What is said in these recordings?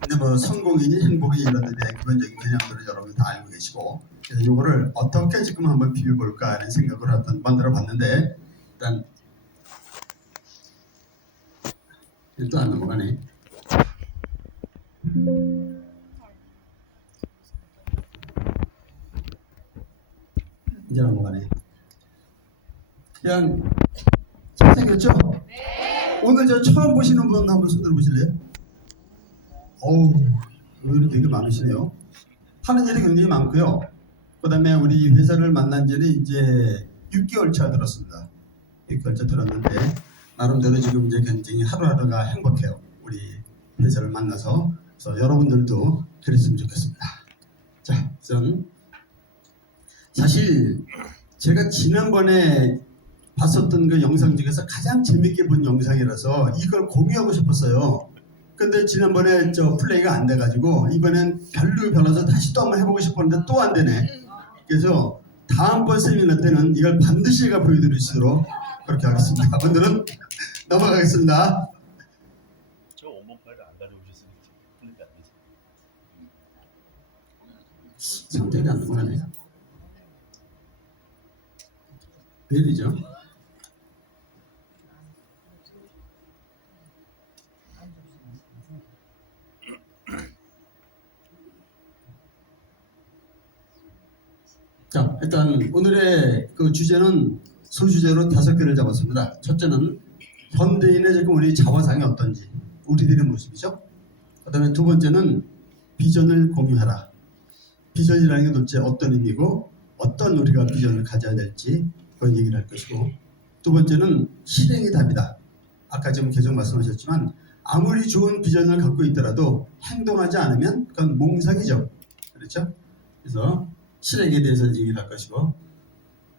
근데 뭐 성공이니 행복이 이런 데 대한 기본적인 개념들을 여러분 다 알고 계시고, 그래서 이거를 어떻게 지금 한번 비벼볼까 하는 생각을 어떤 만들어 봤는데, 일단 안 넘어가네. 이제 넘어가네. 그냥 잘생겼죠? 네. 오늘 저 처음 보시는 분 한번 손 들어보실래요? 어우, 의외로 되게 많으시네요. 하는 일이 굉장히 많고요. 그 다음에 우리 회사를 만난 지는 이제 6개월차 들었습니다. 6개월차 들었는데 나름대로 지금 이제 굉장히 하루하루가 행복해요. 우리 회사를 만나서. 그래서 여러분들도 그랬으면 좋겠습니다. 자, 우선 사실 제가 지난번에 봤었던 그 영상 중에서 가장 재밌게 본 영상이라서 이걸 공유하고 싶었어요. 근데 지난번에 저 플레이가 안 돼가지고 이번엔 별로 별로서 다시 또 한번 해보고 싶었는데 또 안 되네. 그래서 다음번 세미나 때는 이걸 반드시 제가 보여드릴 수 있도록 그렇게 하겠습니다. 오늘은 넘어가겠습니다. 저 원본 파일을 안 가져오셨으니까 플레이가 안 되죠. 상당히 안 넘어가네. 왜 이러죠? 자, 일단 오늘의 그 주제는 소주제로 5개를 잡았습니다. 첫째는 현대인의 지금 우리 자화상이 어떤지, 우리들의 모습이죠. 그 다음에 두 번째는 비전을 공유하라. 비전이라는 게 도대체 어떤 의미고 어떤 우리가 비전을 가져야 될지 그런 얘기를 할 것이고, 두 번째는 실행이 답이다. 아까 지금 계속 말씀하셨지만 아무리 좋은 비전을 갖고 있더라도 행동하지 않으면 그건 몽상이죠. 그렇죠? 그래서 실행에 대해서 얘기를 할 것이고,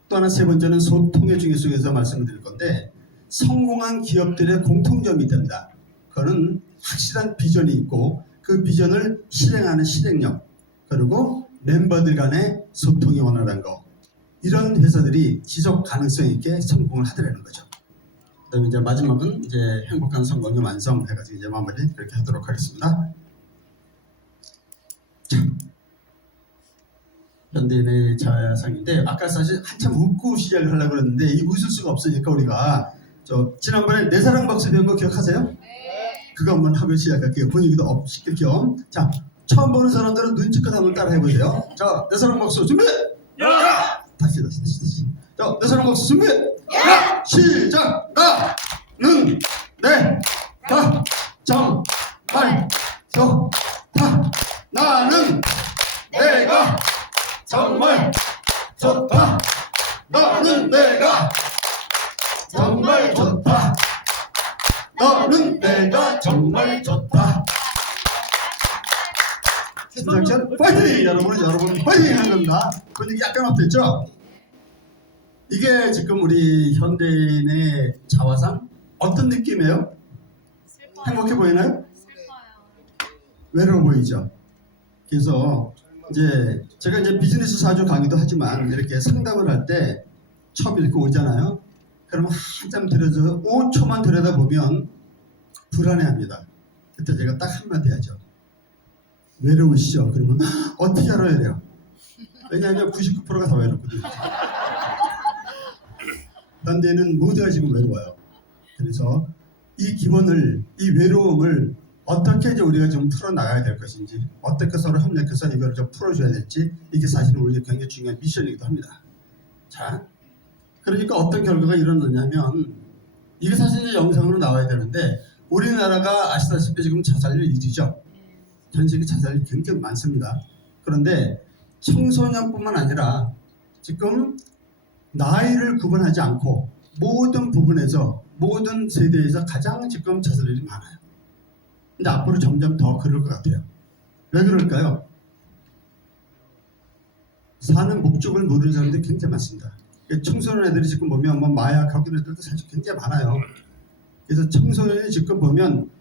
또 하나 세 번째는 소통의 중요성에서 말씀을 드릴 건데, 성공한 기업들의 공통점이 있답니다. 그거는 확실한 비전이 있고 그 비전을 실행하는 실행력, 그리고 멤버들 간의 소통이 원활한 거, 이런 회사들이 지속 가능성 있게 성공을 하더라는 거죠. 그다음에 이제 마지막은 이제 행복한 성공의 완성 해가지고 이제 마무리 그렇게 하도록 하겠습니다. 자, 현대인의 자야상인데 아까 사실 한참 웃고 시작을 하려고 그랬는데 이 웃을 수가 없으니까 우리가 저 지난번에 내 사랑 박수 배운 거 기억하세요? 네. 그거 한번 하고 시작할게요. 분위기도 업 시킬 겸. 자, 처음 보는 사람들은 눈치껏 한번 따라 해보세요. 자, 내 사랑 박수 준비! 야! 다시. 자, 내 사랑 박수 준비! 야! 시작! 나는 내가 정말 좋다. 나는 내가 정말 좋다. 너는 내가 정말 좋다. 너는 내가 정말 좋다. 심상철 파이팅! 여러분 파이팅 하는 겁니다. 분위기 약간 어땠죠? 이게 지금 우리 현대인의 자화상 어떤 느낌이에요? 슬퍼요. 행복해 보이나요? 슬퍼요. 외로워 보이죠? 그래서 이제 제가 이제 비즈니스 사주 강의도 하지만 이렇게 상담을 할 때 처음 이렇게 오잖아요. 그러면 한참 들여서 5초만 들여다보면 불안해합니다. 그때 제가 딱 한마디 하죠. 외로우시죠? 그러면 어떻게 알아야 돼요? 왜냐하면 99%가 다 외롭거든요. 딴 데는 모두가 지금 외로워요. 그래서 이 기본을, 이 외로움을 어떻게 이제 우리가 좀 풀어나가야 될 것인지, 어떻게 서로 협력해서 이걸 좀 풀어줘야 될지, 이게 사실은 우리가 굉장히 중요한 미션이기도 합니다. 자, 그러니까 어떤 결과가 일어나냐면, 이게 사실 이제 영상으로 나와야 되는데, 우리나라가 아시다시피 지금 자살률 1위죠. 전 세계 자살률이 굉장히 많습니다. 그런데 청소년뿐만 아니라 지금 나이를 구분하지 않고 모든 부분에서, 모든 세대에서 가장 지금 자살률이 많아요. 근데 앞으로 점점 더 그럴 것 같아요. 왜 그럴까요? 사는 목적을 모르는 사람들이 굉장히 많습니다. 청소년 애들이 지금 보면 뭐 마약하고 이런 애들도 사실 굉장히 많아요. 그래서 청소년이 지금 보면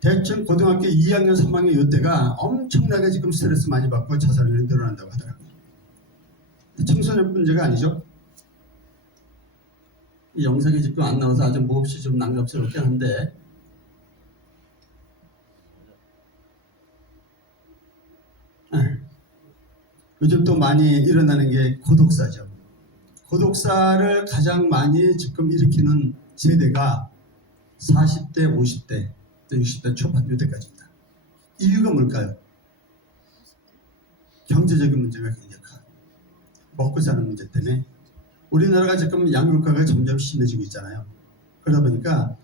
대충 고등학교 2학년, 3학년 이때가 엄청나게 지금 스트레스 많이 받고 자살률이 늘어난다고 하더라고요. 청소년 문제가 아니죠. 이 영상이 지금 안 나와서 아주 몹시 좀 난감스럽긴 한데, 요즘 또 많이 일어나는 게 고독사죠. 고독사를 가장 많이 지금 일으키는 세대가 40대, 50대, 또 60대 초반 이때까지입니다. 이유가 뭘까요? 경제적인 문제가 굉장히 커요. 먹고 사는 문제 때문에 우리나라가 지금 양극화가 점점 심해지고 있잖아요. 그러다 보니까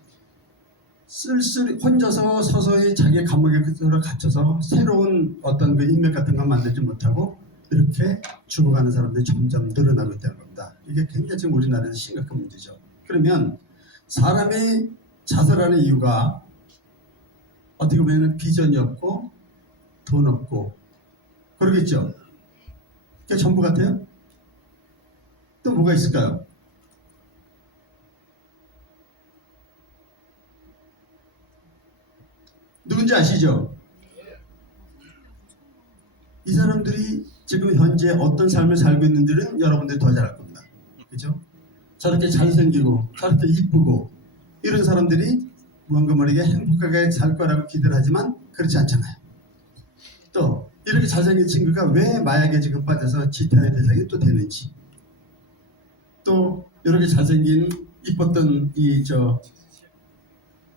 쓸쓸히 혼자서 서서히 자기 감옥에 갇혀서 새로운 어떤 그 인맥 같은 걸 만들지 못하고 이렇게 죽어가는 사람들이 점점 늘어나고 있다는 겁니다. 이게 굉장히 지금 우리나라에서 심각한 문제죠. 그러면 사람이 자살하는 이유가 어떻게 보면 비전이 없고 돈 없고 그러겠죠. 그게 전부 같아요? 또 뭐가 있을까요? 누군지 아시죠? 이 사람들이 지금 현재 어떤 삶을 살고 있는지는 여러분들이 더 잘 알 겁니다. 그죠? 저렇게 잘생기고 저렇게 이쁘고 이런 사람들이 무언가 모르게 행복하게 살 거라고 기대를 하지만 그렇지 않잖아요. 또 이렇게 잘생긴 친구가 왜 마약에 지금 빠져서 지탄의 대상이 또 되는지, 또 이렇게 잘생긴 이뻤던 이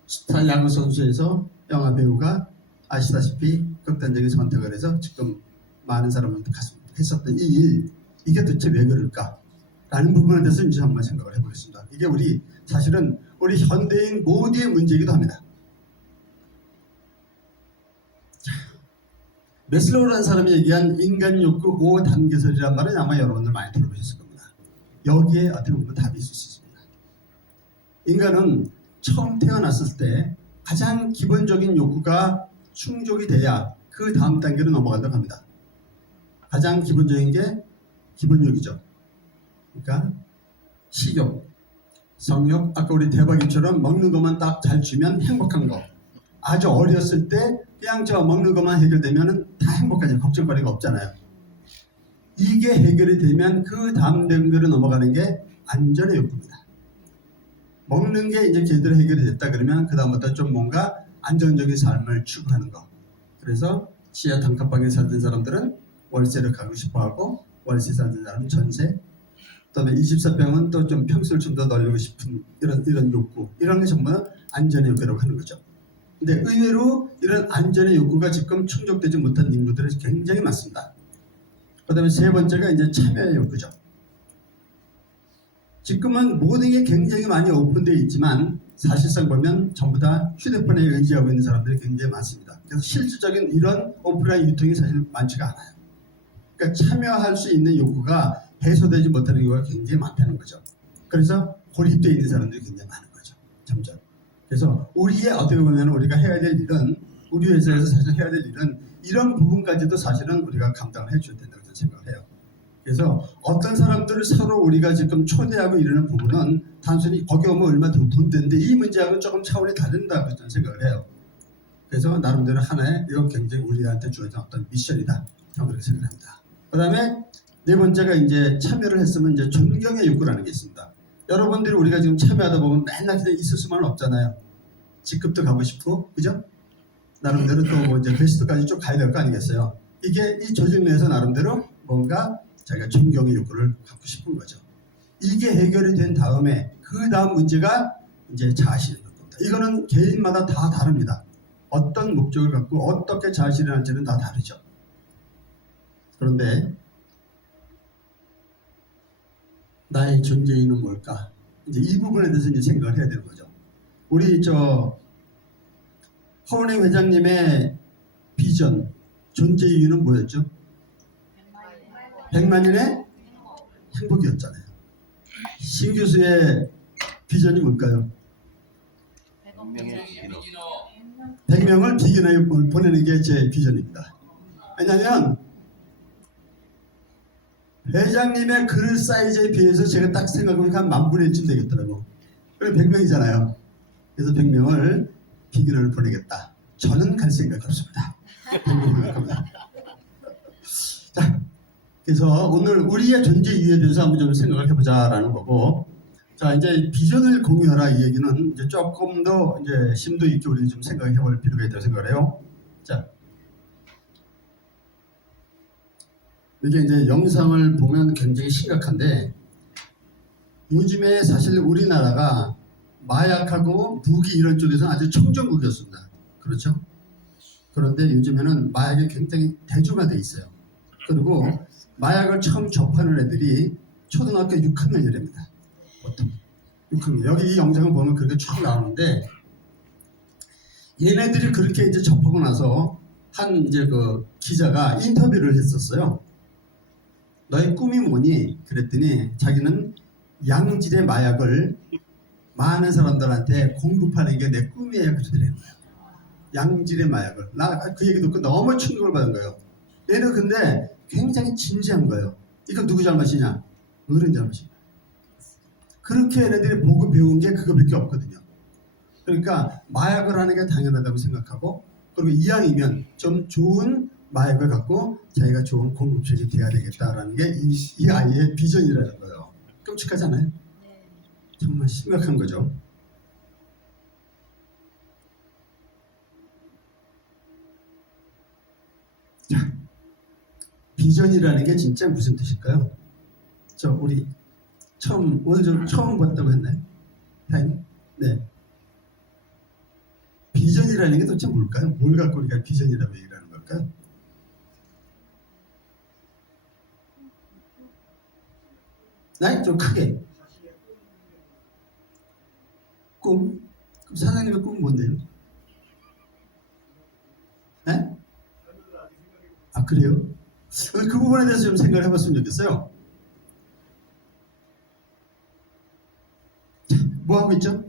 스타 야구 선수에서 영화 배우가 아시다시피 극단적인 선택을 해서 지금 많은 사람한테 했었던 이 일, 이게 도대체 왜 그럴까? 라는 부분에 대해서 이제 한번 생각을 해보겠습니다. 이게 사실은 우리 현대인 모두의 문제이기도 합니다. 메슬로우라는 사람이 얘기한 인간 욕구 5단계설이란 말은 아마 여러분들 많이 들어보셨을 겁니다. 여기에 어떻게 보면 답이 있을 수 있습니다. 인간은 처음 태어났을 때 가장 기본적인 욕구가 충족이 돼야 그 다음 단계로 넘어간다고 합니다. 가장 기본적인 게 기본욕이죠. 그러니까 식욕, 성욕, 아까 우리 대박이처럼 먹는 것만 딱 잘 주면 행복한 거. 아주 어렸을 때 그냥 먹는 것만 해결되면 다 행복하죠. 걱정거리가 없잖아요. 이게 해결이 되면 그 다음 단계로 넘어가는 게 안전의 욕구입니다. 먹는 게 이제 제대로 해결이 됐다 그러면 그 다음부터 좀 뭔가 안정적인 삶을 추구하는 거. 그래서 지하 단칸방에 살던 사람들은 월세를 가고 싶어하고, 월세 살던 사람은 전세, 그다음에 24평은 또 좀 평수를 좀 더 넓히고 싶은 이런 욕구, 이런 게 전부 안전의 욕구라고 하는 거죠. 근데 의외로 이런 안전의 욕구가 지금 충족되지 못한 인구들이 굉장히 많습니다. 그다음에 세 번째가 이제 참여의 욕구죠. 지금은 모든 게 굉장히 많이 오픈되어 있지만 사실상 보면 전부 다 휴대폰에 의지하고 있는 사람들이 굉장히 많습니다. 그래서 실질적인 이런 오프라인 유통이 사실 많지가 않아요. 그러니까 참여할 수 있는 욕구가 해소되지 못하는 경우가 굉장히 많다는 거죠. 그래서 고립되어 있는 사람들이 굉장히 많은 거죠. 점점. 그래서 우리의 어떻게 보면 우리가 해야 될 일은, 우리 회사에서 사실 해야 될 일은 이런 부분까지도 사실은 우리가 감당을 해줘야 된다고 저는 생각을 해요. 그래서 어떤 사람들을 서로 우리가 지금 초대하고 이러는 부분은 단순히 거기 오면 얼마 돈 되는데 이 문제하고는 조금 차원이 다른다고 저는 생각을 해요. 그래서 나름대로 하나의 이건 굉장히 우리한테 주어진 어떤 미션이다. 저는 그렇게 생각합니다. 그 다음에 네 번째가 이제 참여를 했으면 이제 존경의 욕구라는 게 있습니다. 여러분들이 우리가 지금 참여하다 보면 맨날 그냥 있을 수만은 없잖아요. 직급도 가고 싶고, 그죠? 나름대로 또 뭐 이제 베스트까지 쭉 가야 될 거 아니겠어요? 이게 이 조직 내에서 나름대로 뭔가 자기가 존경의 욕구를 갖고 싶은 거죠. 이게 해결이 된 다음에 그 다음 문제가 이제 자아실현 욕구입니다. 이거는 개인마다 다 다릅니다. 어떤 목적을 갖고 어떻게 자아실현할지는 다 다르죠. 그런데 나의 존재 이유는 뭘까? 이제 이 부분에 대해서 이제 생각을 해야 되는 거죠. 우리 허은행 회장님의 비전, 존재 이유는 뭐였죠? 100만년의 행복이었잖아요. 신 교수의 비전이 뭘까요? 100명을 비긴하게 보내는 게 제 비전입니다. 왜냐하면 회장님의 글 사이즈에 비해서 제가 딱 생각해보니까 한 10,000분의 1쯤 되겠더라고. 그럼 100명이잖아요. 그래서 100명을 비긴을 보내겠다. 저는 갈 생각이 없습니다. 100명이 갈 겁니다. 자, 그래서 오늘 우리의 존재 이유에 대해서 한번 좀 생각을 해보자라는 거고, 자, 이제 비전을 공유하라 이 얘기는 이제 조금 더 이제 심도 있게 우리 좀 생각해 볼 필요가 있다고 생각을 해요. 자, 이게 이제 영상을 보면 굉장히 심각한데 요즘에 사실 우리나라가 마약하고 무기 이런 쪽에서는 아주 청정국이었습니다. 그렇죠? 그런데 요즘에는 마약이 굉장히 대중화돼 있어요. 그리고 마약을 처음 접하는 애들이 초등학교 6학년이랍니다. 보통 6학년. 여기 이 영상을 보면 그렇게 쭉 나오는데 얘네들이 그렇게 이제 접하고 나서 한 이제 그 기자가 인터뷰를 했었어요. 너의 꿈이 뭐니? 그랬더니 자기는 양질의 마약을 많은 사람들한테 공급하는 게 내 꿈이에요. 그러더래요. 양질의 마약을. 나 그 얘기 듣고 너무 충격을 받은 거예요. 얘는 근데 굉장히 진지한 거예요. 이거 누구 잘못이냐? 어른 잘못이냐? 그렇게 얘네들이 보고 배운 게 그거밖에 없거든요. 그러니까 마약을 하는 게 당연하다고 생각하고 그리고 이왕이면 좀 좋은 마약을 갖고 자기가 좋은 공급책이 돼야 되겠다라는 게 이 아이의 비전이라는 거예요. 끔찍하잖아요. 네. 정말 심각한 거죠. 자, 비전이라는 게 진짜 무슨 뜻일까요? 저 우리 오늘 좀 처음 봤다고 했나요? 다행히? 네. 비전이라는 게 도대체 뭘까요? 뭘 갖고 우리가 비전이라고 얘기를 하는 걸까요? 네? 좀 크게. 꿈? 그럼 사장님의 꿈은 뭔데요? 네? 아 그래요? 그 부분에 대해서 좀 생각을 해봤으면 좋겠어요. 뭐 하고 있죠?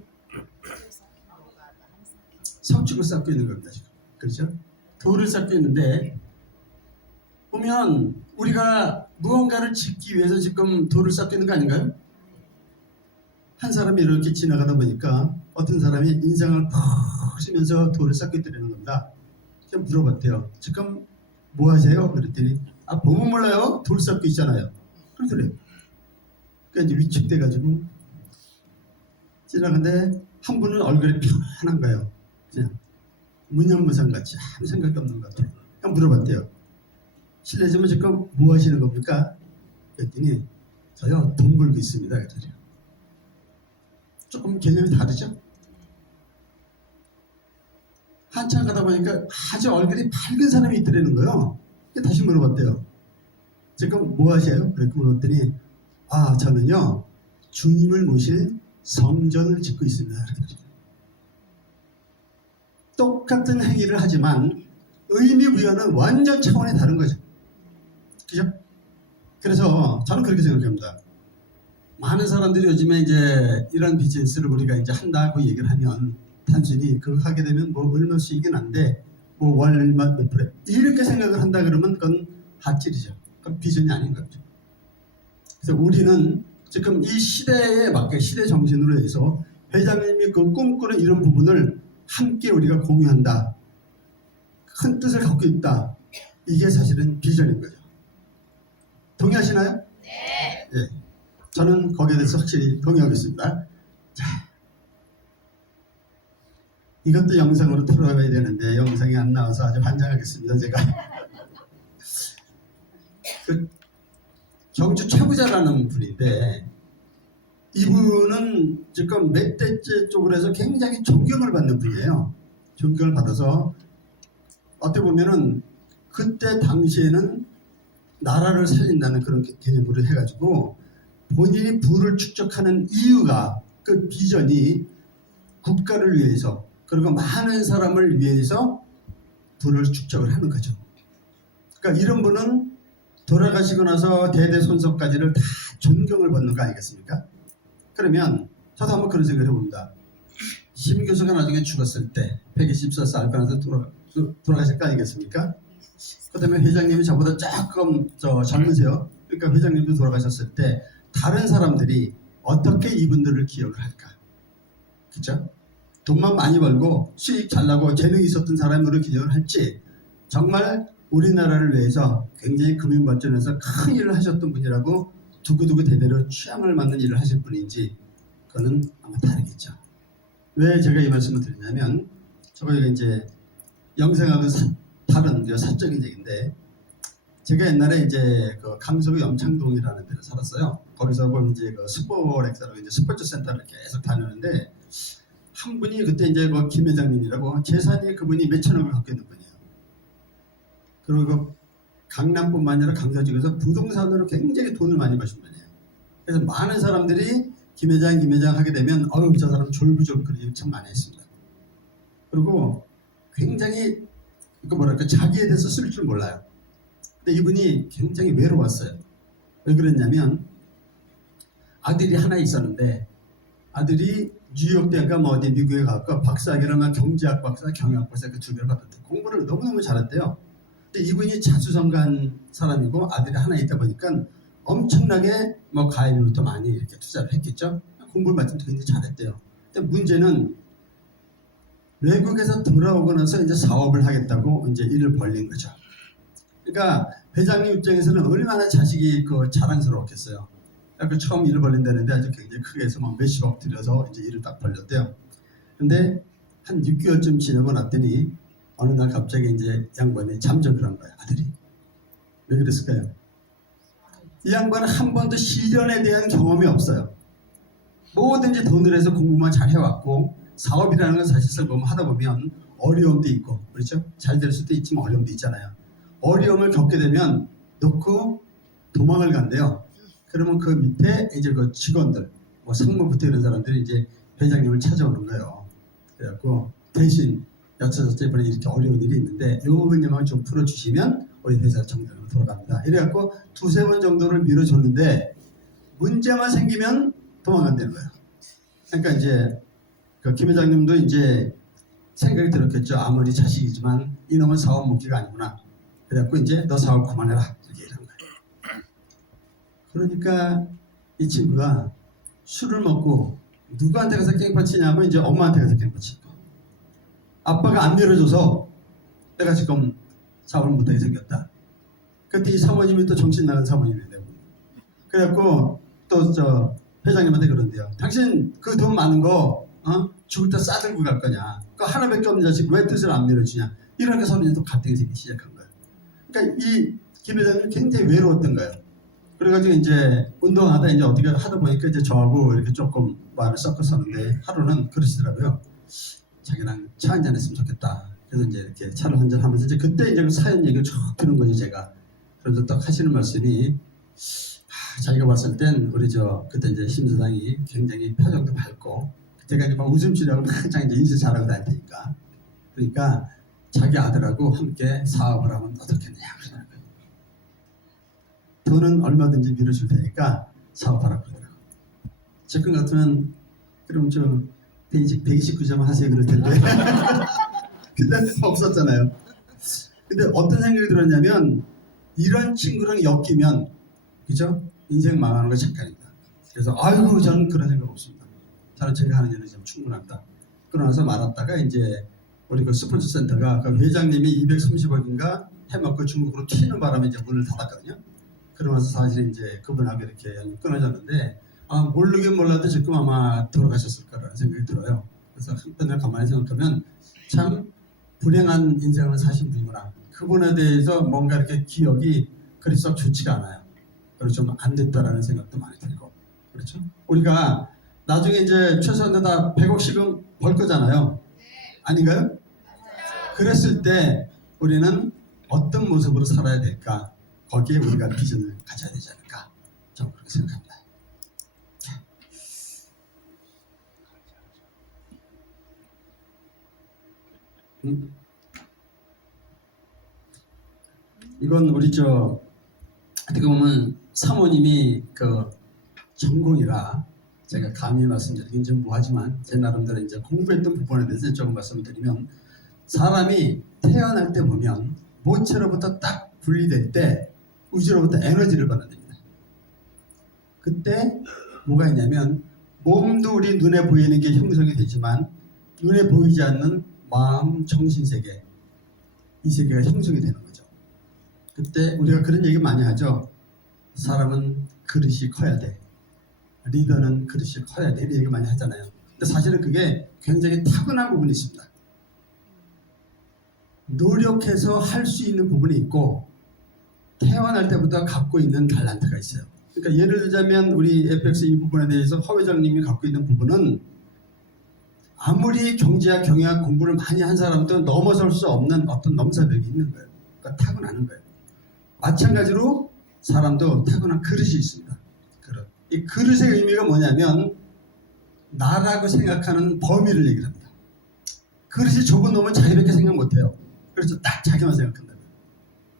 석축을 쌓고 있는 겁니다 지금. 그렇죠? 돌을 쌓고 있는데 보면 우리가 무언가를 짓기 위해서 지금 돌을 쌓고 있는 거 아닌가요? 한 사람이 이렇게 지나가다 보니까 어떤 사람이 인상을 푹 쓰면서 돌을 쌓고 있다는 겁니다. 제가 물어봤대요. 지금 뭐 하세요? 그랬더니 보면 몰라요? 돌 쌓고 있잖아요. 그러더래요. 그러니까 이제 위축돼가지고 지나가는데 한 분은 얼굴이 편한 거예요. 그냥 무념무상같이 아무 생각이 없는 것 같아요. 그냥 물어봤대요. 실례지만 지금 뭐 하시는 겁니까? 그랬더니 저요 돈 벌고 있습니다. 그랬더니 조금 개념이 다르죠? 한참 가다 보니까 아주 얼굴이 밝은 사람이 있더라는 거예요. 다시 물어봤대요. 지금 뭐 하세요? 그렇게 물었더니 저는요 주님을 모실 성전을 짓고 있습니다. 똑같은 행위를 하지만 의미 부여는 완전 차원이 다른 거죠. 그죠? 그래서 저는 그렇게 생각합니다. 많은 사람들이 요즘에 이제 이런 비즈니스를 우리가 이제 한다고 얘기를 하면 단순히 그거 하게 되면 뭐 얼마 수익은 안 돼. 뭐 월 얼마 몇 프로 이렇게 생각을 한다 그러면 그건 핫질이죠. 그건 비전이 아닌 거죠. 그래서 우리는 지금 이 시대에 맞게 시대 정신으로 해서 회장님이 그 꿈꾸는 이런 부분을 함께 우리가 공유한다. 큰 뜻을 갖고 있다. 이게 사실은 비전인 거죠. 동의하시나요? 네. 예. 저는 거기에 대해서 확실히 동의하겠습니다. 자, 이것도 영상으로 틀어봐야 되는데 영상이 안 나와서 아주 환장하겠습니다. 제가 그 경주 최부자라는 분인데 이분은 지금 멧돼지 쪽으로 해서 굉장히 존경을 받는 분이에요. 존경을 받아서 어떻게 보면은 그때 당시에는 나라를 살린다는 그런 개념으로 해가지고 본인이 부를 축적하는 이유가 그 비전이 국가를 위해서 그리고 많은 사람을 위해서 부를 축적을 하는 거죠. 그러니까 이런 분은 돌아가시고 나서 대대손손까지를 다 존경을 받는 거 아니겠습니까? 그러면 저도 한번 그런 생각을 해봅니다. 심 교수가 나중에 죽었을 때 124살 나서 돌아가실 거 아니겠습니까? 그 다음에 회장님이 저보다 조금 젊으세요. 그러니까 회장님도 돌아가셨을 때 다른 사람들이 어떻게 이분들을 기억을 할까? 그렇죠? 돈만 많이 벌고 수익 잘 나고 재능이 있었던 사람으로 기억을 할지 정말 우리나라를 위해서 굉장히 금융 발전에서 큰 일을 하셨던 분이라고 두고두고 대대로 취향을 맞는 일을 하실 분인지 그거는 아마 다르겠죠. 왜 제가 이 말씀을 드리냐면 저거 이제 영상하고 다른 사적인 얘기인데 제가 옛날에 이제 그 강서구 염창동이라는 데를 살았어요. 거기서 보면 이제 그 스포렉스라고 이제 스포츠 센터를 계속 다녔는데 한 분이 그때 이제 뭐 김 회장님이라고 재산이 그분이 몇천억을 갖고 있는 분이에요. 그리고 강남뿐만 아니라 강서 지역에서 부동산으로 굉장히 돈을 많이 버신 분이에요. 그래서 많은 사람들이 김 회장 하게 되면 어우 저 사람 졸부졸부 그런 얘기 참 많이 했습니다. 그리고 굉장히 그 뭐랄까 자기에 대해서 쓸 줄 몰라요. 근데 이분이 굉장히 외로웠어요. 왜 그랬냐면 아들이 하나 있었는데 아들이 뉴욕 대학가 뭐 어디 미국에 가고 박사학위라면 경제학 박사, 경영학 박사 그 두 개를 받았대요. 공부를 너무너무 잘했대요. 근데 이분이 자수성가한 사람이고 아들이 하나 있다 보니까 엄청나게 뭐 가입으로부터 많이 이렇게 투자를 했겠죠. 공부를 마침 굉장히 잘했대요. 근데 문제는 외국에서 돌아오고 나서 이제 사업을 하겠다고 이제 일을 벌린 거죠. 그러니까 회장님 입장에서는 얼마나 자식이 그 자랑스러웠겠어요. 그 처음 일을 벌린다는데 아주 굉장히 크게 해서 막 몇십억 들여서 이제 일을 딱 벌렸대요. 근데 한 6개월쯤 지나고 났더니 어느 날 갑자기 이제 양반이 잠적을 한 거예요. 아들이. 왜 그랬을까요? 이 양반은 한 번도 시련에 대한 경험이 없어요. 뭐든지 돈을 해서 공부만 잘 해왔고 사업이라는 건 사실상 보면 하다 보면 어려움도 있고 그렇죠? 잘 될 수도 있지만 어려움도 있잖아요. 어려움을 겪게 되면 놓고 도망을 간대요. 그러면 그 밑에 이제 그 직원들, 뭐 상무부터 이런 사람들이 이제 회장님을 찾아오는 거예요. 그래갖고 대신 여차저차 이번에 이렇게 어려운 일이 있는데 요 은행을 좀 풀어주시면 우리 회사 정상으로 돌아갑니다. 이래갖고 두세 번 정도를 밀어줬는데 문제만 생기면 도망간다는 거예요. 그러니까 이제 그 김 회장님도 이제 생각이 들었겠죠. 아무리 자식이지만 이놈은 사업 목기가 아니구나. 그래갖고 이제 너 사업 그만해라 이렇게 얘기한 거예요. 그러니까 이 친구가 술을 먹고 누구한테 가서 깽판 치냐면 이제 엄마한테 가서 깽판 치고 아빠가 안 밀어줘서 내가 지금 사업을 못하게 생겼다. 그때 이 사모님이 또 정신 나간 사모님이 되고 그래갖고 또 저 회장님한테 그런대요. 당신 그 돈 많은 거 죽을 때 싸들고 갈 거냐. 그 하나밖에 없는 자식 왜 뜻을 안 밀어주냐. 이러니까 사모님이 또 갑자기 생기기 시작한 거예요. 그러니까 이 김 회장님이 굉장히 외로웠던 거예요. 그래가지고 이제 운동하다 이제 어떻게 하다 보니까 이제 저하고 이렇게 조금 말을 섞었었는데 하루는 그러시더라고요. 자기랑 차 한잔 했으면 좋겠다. 그래서 이제 이렇게 차를 한잔 하면서 이제 그때 이제 그 사연 얘기를 쭉 들은 거죠 제가. 그래서 딱 하시는 말씀이 자기가 봤을 땐 우리 저 그때 이제 심 사장이 굉장히 표정도 밝고 제가 이제 막 웃음 치려고 한창 이제 인쇄 잘하고 다니니까 그러니까 자기 아들하고 함께 사업을 하면 어떻겠느냐 그러더라고요. 돈은 얼마든지 밀어줄 테니까 사업하라 그러더라고요. 제건 같으면 그럼 좀 129점 하세요 그럴 텐데 그때는 없었잖아요. 근데 어떤 생각이 들었냐면 이런 친구랑 엮이면 그죠? 인생 망하는 거 잠깐입니다. 그래서 아이고 저는 그런 생각 없습니다. 저는 제가 하는 일은 좀 충분합니다. 그러나서 말았다가 이제 우리 그 스포츠 센터가 그 회장님이 230억인가 해먹고 중국으로 튀는 바람에 이제 문을 닫았거든요. 그러면서 사실 이제 그분하고 이렇게 끊어졌는데 모르긴 몰라도 지금 아마 돌아가셨을 거라는 생각이 들어요. 그래서 한편으로 가만히 생각하면 참 불행한 인생을 사신 분이구나. 그분에 대해서 뭔가 이렇게 기억이 그리 썩 좋지가 않아요. 그래서 좀 안 됐다라는 생각도 많이 들고 그렇죠? 우리가 나중에 이제 최소한 다 100억씩은 벌 거잖아요. 아닌가요? 그랬을 때 우리는 어떤 모습으로 살아야 될까? 거기에 우리가 비전을 가져야 되지 않을까? 저는 그렇게 생각합니다. 이건 우리 저 어떻게 보면 사모님이 그 전공이라 제가 감히 말씀드리긴 좀 뭐하지만 제 나름대로 이제 공부했던 부분에 대해서 조금 말씀을 드리면 사람이 태어날 때 보면 모체로부터 딱 분리될 때 우주로부터 에너지를 받아들입니다. 그때 뭐가 있냐면 몸도 우리 눈에 보이는 게 형성이 되지만 눈에 보이지 않는 마음, 정신세계 이 세계가 형성이 되는 거죠. 그때 우리가 그런 얘기 많이 하죠. 사람은 그릇이 커야 돼. 리더는 그릇이 커야 돼. 이런 얘기 많이 하잖아요. 근데 사실은 그게 굉장히 타고난 부분이 있습니다. 노력해서 할 수 있는 부분이 있고 태어날 때부터 갖고 있는 달란트가 있어요. 그러니까 예를 들자면 우리 FX 이 부분에 대해서 허 회장님이 갖고 있는 부분은 아무리 경제학, 경영학 공부를 많이 한 사람도 넘어설 수 없는 어떤 넘사벽이 있는 거예요. 그러니까 타고나는 거예요. 마찬가지로 사람도 타고난 그릇이 있습니다. 그릇. 이 그릇의 의미가 뭐냐면 나라고 생각하는 범위를 얘기를 합니다. 그릇이 좁은 놈은 자기밖에 생각 못해요. 그래서 딱 자기만 생각한다.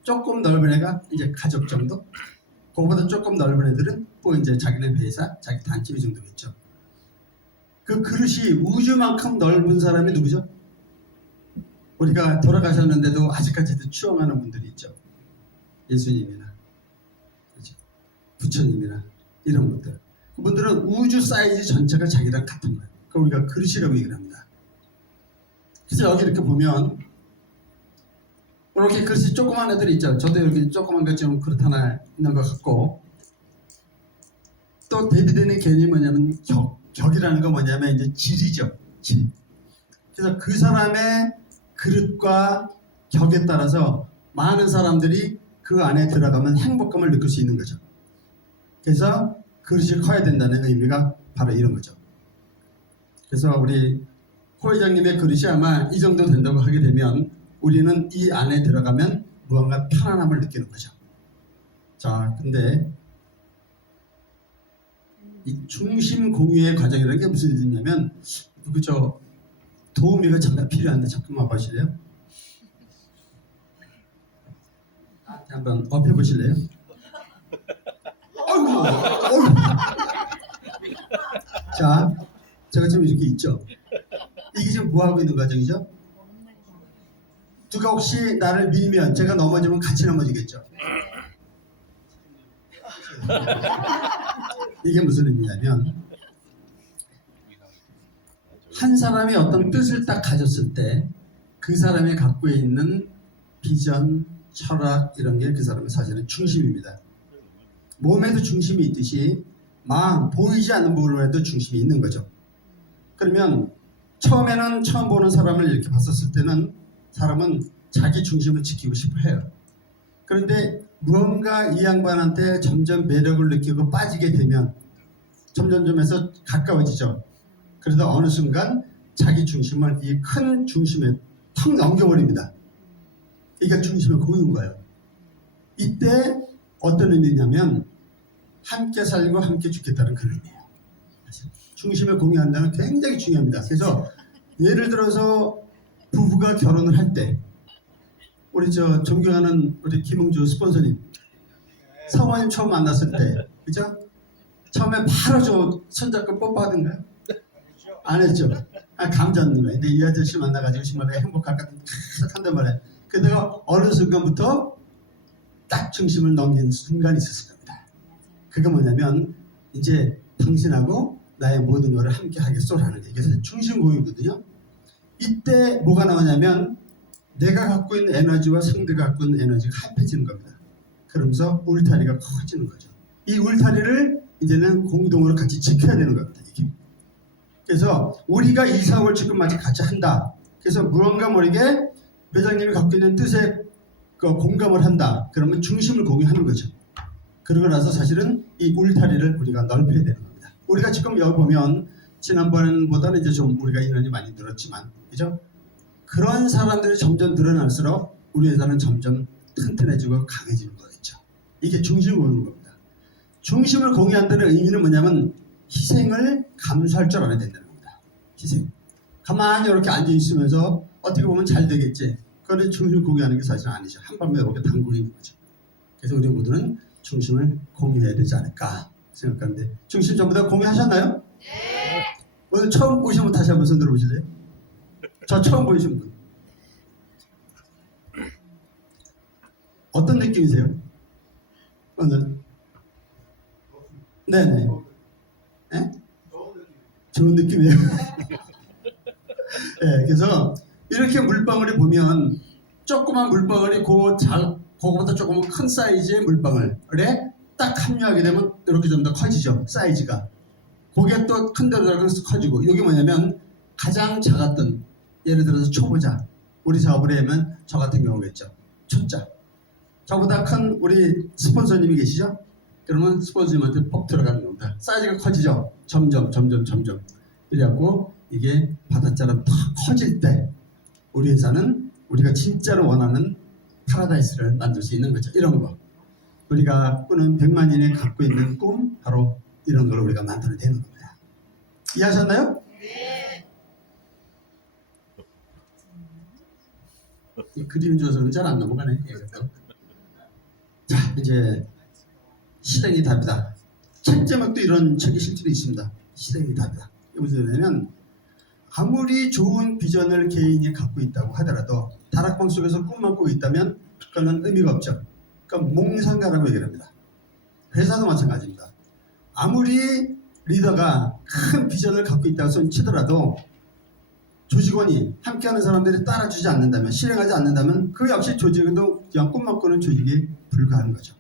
조금 넓은 애가 이제 가족 정도? 그거보다 조금 넓은 애들은 또 이제 자기네 회사, 자기 단체 이 정도겠죠. 그 그릇이 우주만큼 넓은 사람이 누구죠? 우리가 돌아가셨는데도 아직까지도 추앙하는 분들이 있죠. 예수님이나 그렇죠? 부처님이나 이런 분들. 그분들은 우주 사이즈 전체가 자기랑 같은 거예요. 그걸 우리가 그릇이라고 얘기를 합니다. 그래서 여기 이렇게 보면 이렇게 그릇이 조그만 애들이 있죠. 저도 이렇게 조그만 것 좀 그릇 하나 있는 것 같고, 또 대비되는 개념이 뭐냐면 격이라는 건 뭐냐면 이제 질이죠. 질. 그래서 그 사람의 그릇과 격에 따라서 많은 사람들이 그 안에 들어가면 행복감을 느낄 수 있는 거죠. 그래서 그릇이 커야 된다는 의미가 바로 이런 거죠. 그래서 우리 호 회장님의 그릇이 아마 이 정도 된다고 하게 되면 우리는 이 안에 들어가면 무언가 편안함을 느끼는 거죠. 자, 근데 이 중심 공유의 과정이라는 게 무슨 뜻이냐면, 누구죠? 도우미가 잠깐 필요한데 잠깐만 보실래요? 한번 업해 보실래요? 어이구. 자, 제가 지금 이렇게 있죠. 이게 지금 뭐 하고 있는 과정이죠? 누가 혹시 나를 밀면 제가 넘어지면 같이 넘어지겠죠. 이게 무슨 의미냐면, 한 사람이 어떤 뜻을 딱 가졌을 때 그 사람이 갖고 있는 비전, 철학 이런 게 그 사람의 사실은 중심입니다. 몸에도 중심이 있듯이 보이지 않는 부분에도 중심이 있는 거죠. 그러면 처음에는 처음 보는 사람을 이렇게 봤었을 때는 사람은 자기 중심을 지키고 싶어 해요. 그런데 무언가 이 양반한테 점점 매력을 느끼고 빠지게 되면 점점점에서 가까워지죠. 그러다 어느 순간 자기 중심을 이 큰 중심에 턱 넘겨버립니다. 이게 중심을 고유인 거예요. 이때 어떤 의미냐면 함께 살고 함께 죽겠다는 그런 의미예요. 중심을 공유한다는 게 굉장히 중요합니다. 그래서 예를 들어서 부부가 결혼을 할 때 우리 존경하는 우리 김흥주 스폰서님 사모님 처음 만났을 때 그죠? 처음에 바로 손잡고 뽀뽀하던가요? 안 했죠. 감자누나. 근데 이 아저씨 만나가지고 정말 내가 행복할 것 같은 한단 말이에요. 그러다가 어느 순간부터 딱 중심을 넘기는 순간이 있었을 겁니다. 그게 뭐냐면 이제 당신하고 나의 모든 것을 함께 하겠소라는 게 그래서 중심 공유거든요. 이때 뭐가 나오냐면 내가 갖고 있는 에너지와 상대가 갖고 있는 에너지가 합해지는 겁니다. 그러면서 울타리가 커지는 거죠. 이 울타리를 이제는 공동으로 같이 지켜야 되는 겁니다. 이게. 그래서 우리가 이 사업을 지금 마치 같이 한다. 그래서 무언가 모르게 회장님이 갖고 있는 뜻에 공감을 한다. 그러면 중심을 공유하는 거죠. 그러고 나서 사실은 이 울타리를 우리가 넓혀야 되는 겁니다. 우리가 지금 여기 보면 지난번보다는 이제 좀 우리가 인원이 많이 늘었지만, 그죠? 그런 사람들이 점점 늘어날수록 우리 회사는 점점 튼튼해지고 강해지는 거겠죠. 이게 중심을 공유하는 겁니다. 중심을 공유한다는 의미는 뭐냐면 희생을 감수할 줄 알아야 된다는 겁니다. 희생. 가만히 이렇게 앉아 있으면서 어떻게 보면 잘 되겠지. 그런데 중심을 공유하는 게 사실은 아니죠. 한 발만 이렇게 담그고 있는 거죠. 그래서 우리 모두는 중심을 공유해야 되지 않을까 생각하는데, 중심 전부 다 공유하셨나요? 네. 오늘 처음 보신 분 다시 한번 손 들어보실래요? 저 처음 보신 분. 어떤 느낌이세요? 오늘? 네네. 네? 좋은 느낌이에요. 네, 그래서 이렇게 물방울이 보면 조그만 물방울이 그거보다 조금 큰 사이즈의 물방울에 딱 합류하게 되면 이렇게 좀 더 커지죠. 사이즈가. 그게 또 큰 데로 들어가서 커지고, 이게 뭐냐면 가장 작았던, 예를 들어서 초보자, 우리 사업을 하면 저 같은 경우겠죠. 초짜. 저보다 큰 우리 스폰서님이 계시죠? 그러면 스폰서님한테 퍽 들어가는 겁니다. 사이즈가 커지죠? 점점. 그래갖고 이게 바다처럼 더 커질 때 우리 회사는 우리가 진짜로 원하는 파라다이스를 만들 수 있는 거죠. 이런 거. 우리가 꾸는 100만인이 갖고 있는 꿈, 바로 이런 걸 우리가 만들어내는 겁니다. 이해하셨나요? 네. 이 그림 줘서는 잘 안 넘어가네. 이것도. 자, 이제 실행이 답이다. 책 제목도 이런 책이 실제로 있습니다. 실행이 답이다. 이게 무슨 말이냐면 아무리 좋은 비전을 개인이 갖고 있다고 하더라도 다락방 속에서 꿈만 꾸고 있다면 그거는 의미가 없죠. 그러니까 몽상가라고 얘기를 합니다. 회사도 마찬가지입니다. 아무리 리더가 큰 비전을 갖고 있다고 손치더라도 조직원이 함께하는 사람들이 따라주지 않는다면, 실행하지 않는다면 그 역시 조직도 그냥 꿈만 꾸는 조직에 불과한 거죠.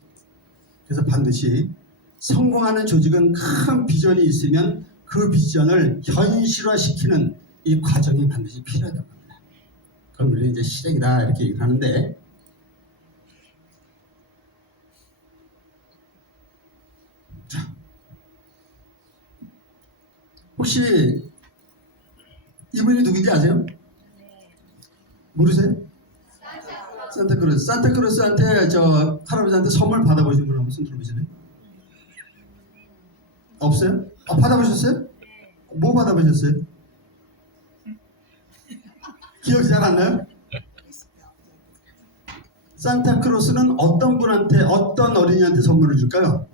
그래서 반드시 성공하는 조직은 큰 비전이 있으면 그 비전을 현실화시키는 이 과정이 반드시 필요하다고 합니다. 그럼 우리는 이제 실행이다 이렇게 얘기를 하는데, 자, 혹시 이분이 누군지 아세요? 모르세요? 산타크로스. 산타크로스한테 저 할아버지한테 선물 받아보신 분 한번 손 들어보실래요? 없어요? 아, 받아보셨어요? 뭐 받아보셨어요? 기억이 잘 안 나요? 산타크로스는 어떤 분한테, 어떤 어린이한테 선물을 줄까요?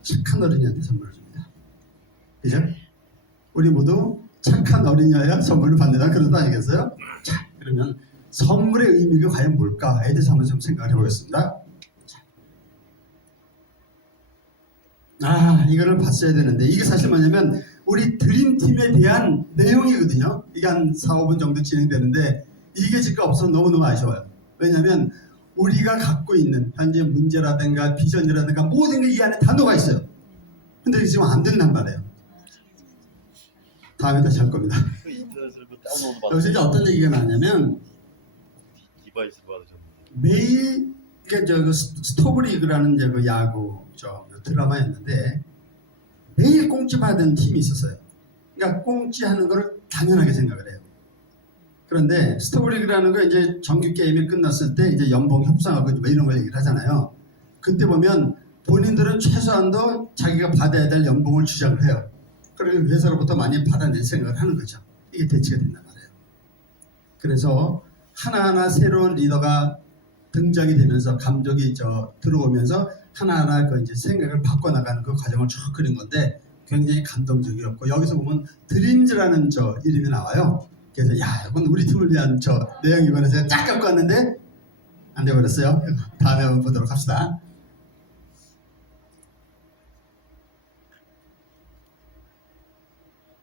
착한 어린이한테 선물을 줍니다. 그죠? 우리 모두 착한 어린이여야 선물을 받는다 그러지 아니겠어요? 자, 그러면 선물의 의미가 과연 뭘까에 대해서 한번 좀 생각을 해보겠습니다. 아, 이거를 봤어야 되는데 이게 사실 뭐냐면 우리 드림팀에 대한 내용이거든요. 이게 한 4, 5분 정도 진행되는데 이게 지금 없어서 너무너무 아쉬워요. 왜냐하면 우리가 갖고 있는 현재 문제라든가 비전이라든가 모든 게 이 안에 단어가 있어요. 근데 이게 지금 안 된단 말이에요. 다음에 다시 할 겁니다. 인터넷을 다운로드 여기서 이제 어떤 얘기가 나냐면 디바이스 받으셨는데 매일 이게 저 스토브리그라는 이제 그 야구 드라마였는데 매일 꽁치 받은 팀이 있었어요. 그러니까 꽁치하는 거를 당연하게 생각을 해요. 그런데 스토브리그라는 거 이제 정규 게임이 끝났을 때 이제 연봉 협상하고 뭐 이런 걸 얘기를 하잖아요. 그때 보면 본인들은 최소한도 자기가 받아야 될 연봉을 주장을 해요. 그리고 회사로부터 많이 받아낼 생각을 하는 거죠. 이게 대치가 된단 말이에요. 그래서 하나하나 새로운 리더가 등장이 되면서 감독이 들어오면서 하나하나 그 이제 생각을 바꿔나가는 그 과정을 쭉 그린 건데 굉장히 감동적이었고 여기서 보면 드림즈라는 이름이 나와요. 그래서 야, 이건 우리 팀을 위한 내용이거든요. 제가 쫙 갖고 왔는데 안 돼버렸어요. 다음에 한번 보도록 합시다.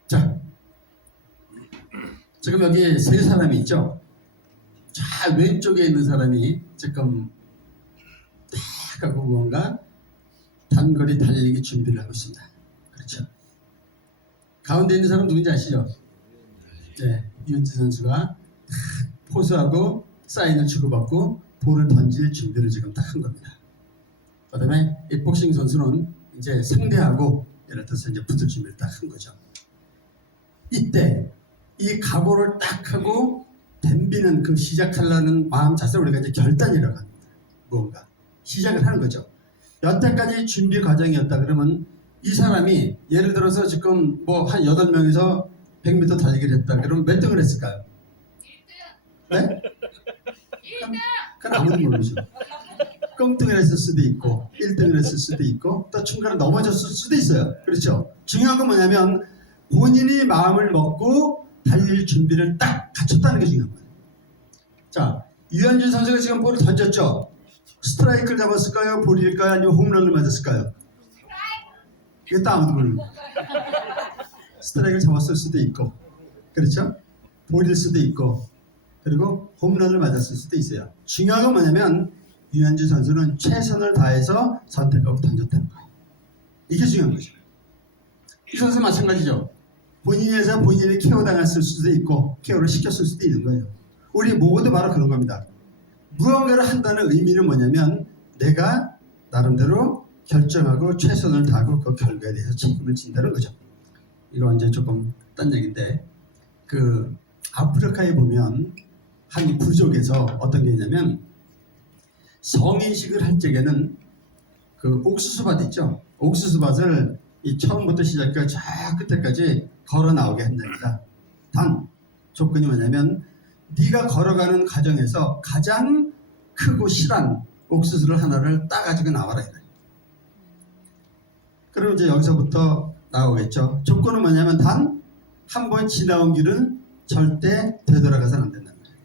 자, 지금 여기 세 사람이 있죠. 자, 왼쪽에 있는 사람이 지금 딱 갖고 뭔가 단거리 달리기 준비를 하고 있습니다. 그렇죠. 가운데 있는 사람 누군지 아시죠? 네, 이은지 선수가 딱 포수하고 사인을 주고받고 볼을 던질 준비를 지금 딱 한 겁니다. 그 다음에 이 복싱 선수는 이제 상대하고 예를 들어서 이제 붙을 준비를 딱 한 거죠. 이때 이 각오를 딱 하고 덤비는 그 시작하려는 마음 자세를 우리가 이제 결단이라고 합니다. 무언가 시작을 하는 거죠. 여태까지 준비 과정이었다 그러면 이 사람이 예를 들어서 지금 뭐 한 8명이서 100m 달리기를 했다 그러면 몇 등을 했을까요? 1등! 네? 1등! 그건 아무도 모르죠. 꽁등을 했을 수도 있고 1등을 했을 수도 있고 또 중간에 넘어졌을 수도 있어요. 그렇죠? 중요한 건 뭐냐면 본인이 마음을 먹고 달릴 준비를 딱 갖췄다는 게 중요한 거예요. 자, 유현진 선수가 지금 볼을 던졌죠? 스트라이크를 잡았을까요? 볼일까요? 아니면 홈런을 맞았을까요? 이것도 아무도 모르는 거예요. 스트라이크를 잡았을 수도 있고 그렇죠? 볼일 수도 있고 그리고 홈런을 맞았을 수도 있어요. 중요한 건 뭐냐면 유현진 선수는 최선을 다해서 선택하고 던졌다는 거예요. 이게 중요한 거죠. 이 선수 마찬가지죠. 본인이 해서 본인이 케어당했을 수도 있고 케어를 시켰을 수도 있는 거예요. 우리 모두 바로 그런 겁니다. 무언가를 한다는 의미는 뭐냐면 내가 나름대로 결정하고 최선을 다하고 그 결과에 대해서 책임을 진다는 거죠. 이거 완전 조금 딴 얘기인데 그 아프리카에 보면 한 부족에서 어떤 게 있냐면 성인식을 할 적에는 그 옥수수밭 있죠. 옥수수밭을 이 처음부터 시작해서 저 끝에까지 걸어 나오게 한답니다. 단 조건이 뭐냐면 네가 걸어가는 과정에서 가장 크고 실한 옥수수를 하나를 따가지고 나와라. 그럼 이제 여기서부터 나오겠죠. 조건은 뭐냐면 단 한 번 지나온 길은 절대 되돌아가서는 안 된다는 거예요.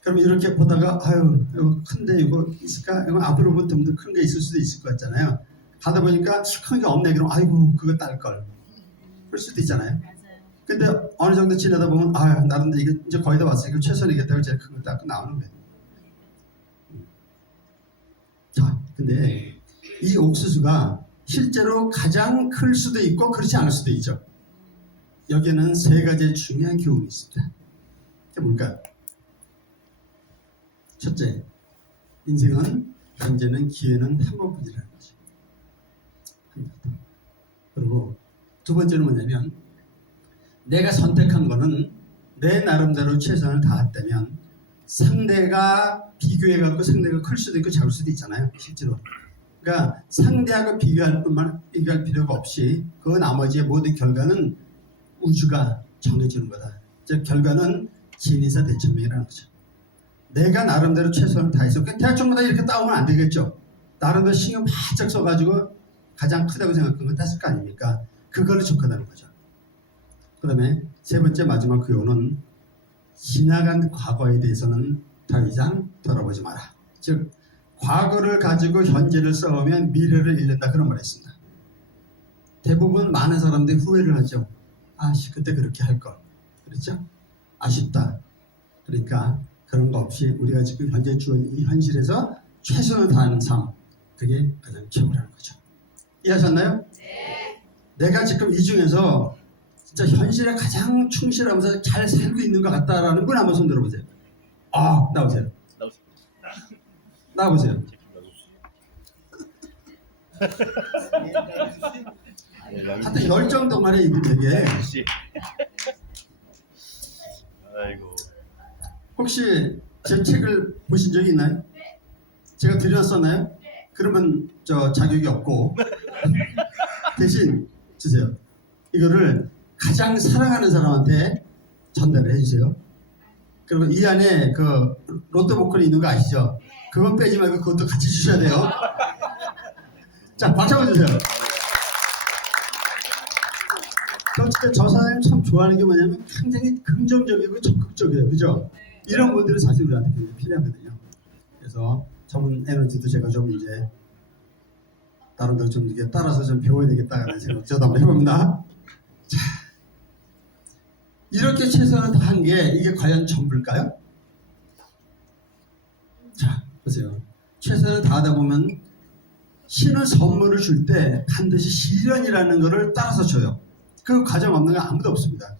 그럼 이렇게 보다가 아유 이거 큰데 이거 있을까? 이거 앞으로 보면 좀 더 큰 게 있을 수도 있을 것 같잖아요. 가다 보니까 큰 게 없네. 그럼 아이고 그거 딸 걸. 그럴 수도 있잖아요. 맞아요. 근데 어느 정도 지나다 보면 아 나름대로 이게 이제 거의 다 왔으니까 최선이겠다고 제일 큰 걸 닦고 나오는 거예요. 자, 근데 이 옥수수가 실제로 가장 클 수도 있고 그렇지 않을 수도 있죠. 여기에는 세 가지의 중요한 교훈이 있습니다. 그게 뭘까요? 첫째, 인생은 현재는 기회는 한 번뿐이라는 거죠. 한 번. 그리고 두 번째는 뭐냐면 내가 선택한 거는 내 나름대로 최선을 다했다면 상대가 비교해갖고 상대가 클 수도 있고 작을 수도 있잖아요. 실제로. 그러니까 상대하고 비교할 필요가 없이 그 나머지의 모든 결과는 우주가 정해주는 거다. 즉 결과는 진의사 대천명이라는 거죠. 내가 나름대로 최선을 다해서 그냥 대충마다 이렇게 따오면 안 되겠죠. 나름대로 신경 바짝 써가지고 가장 크다고 생각한 건 땄을 거 아닙니까? 그걸로 족하다는 거죠. 그 다음에 세 번째 마지막 교훈은 지나간 과거에 대해서는 더 이상 돌아보지 마라. 즉 과거를 가지고 현재를 싸우면 미래를 잃는다 그런 말을 했습니다. 대부분 많은 사람들이 후회를 하죠. 아씨 그때 그렇게 할 걸. 그렇죠? 아쉽다. 그러니까 그런 거 없이 우리가 지금 현재 주어진 이 현실에서 최선을 다하는 삶 그게 가장 최고라는 거죠. 이해하셨나요? 네. 내가 지금 이 중에서 진짜 현실에 가장 충실하면서 잘 살고 있는 것 같다라는 분 한번 손 들어보세요. 아 나오세요. 나와보세요. 하여튼 열정 동안에 이분 되게 아이고. 혹시 제 책을 보신 적이 있나요? 제가 드렸었나요? 그러면 저 자격이 없고 대신 주세요. 이거를 가장 사랑하는 사람한테 전달을 해주세요. 그리고 이 안에 그 로또 복권이 있는 거 아시죠? 그건 빼지 말고 그것도 같이 주셔야 돼요. 자, 박수 한번 주세요. 저 사장님 참 좋아하는 게 뭐냐면 굉장히 긍정적이고 적극적이에요. 그죠? 이런 분들은 사실 우리한테 굉장히 필요하거든요. 그래서 저분 에너지도 제가 좀 이제 나름대로 좀 이게 따라서 좀 배워야 되겠다는 생각 저도 한번 해봅니다. 자, 이렇게 최선을 다한 게 이게 과연 전부일까요? 자, 보세요. 최선을 다하다 보면 신은 선물을 줄 때 반드시 시련이라는 것을 따라서 줘요. 그 과정 없는 건 아무도 없습니다.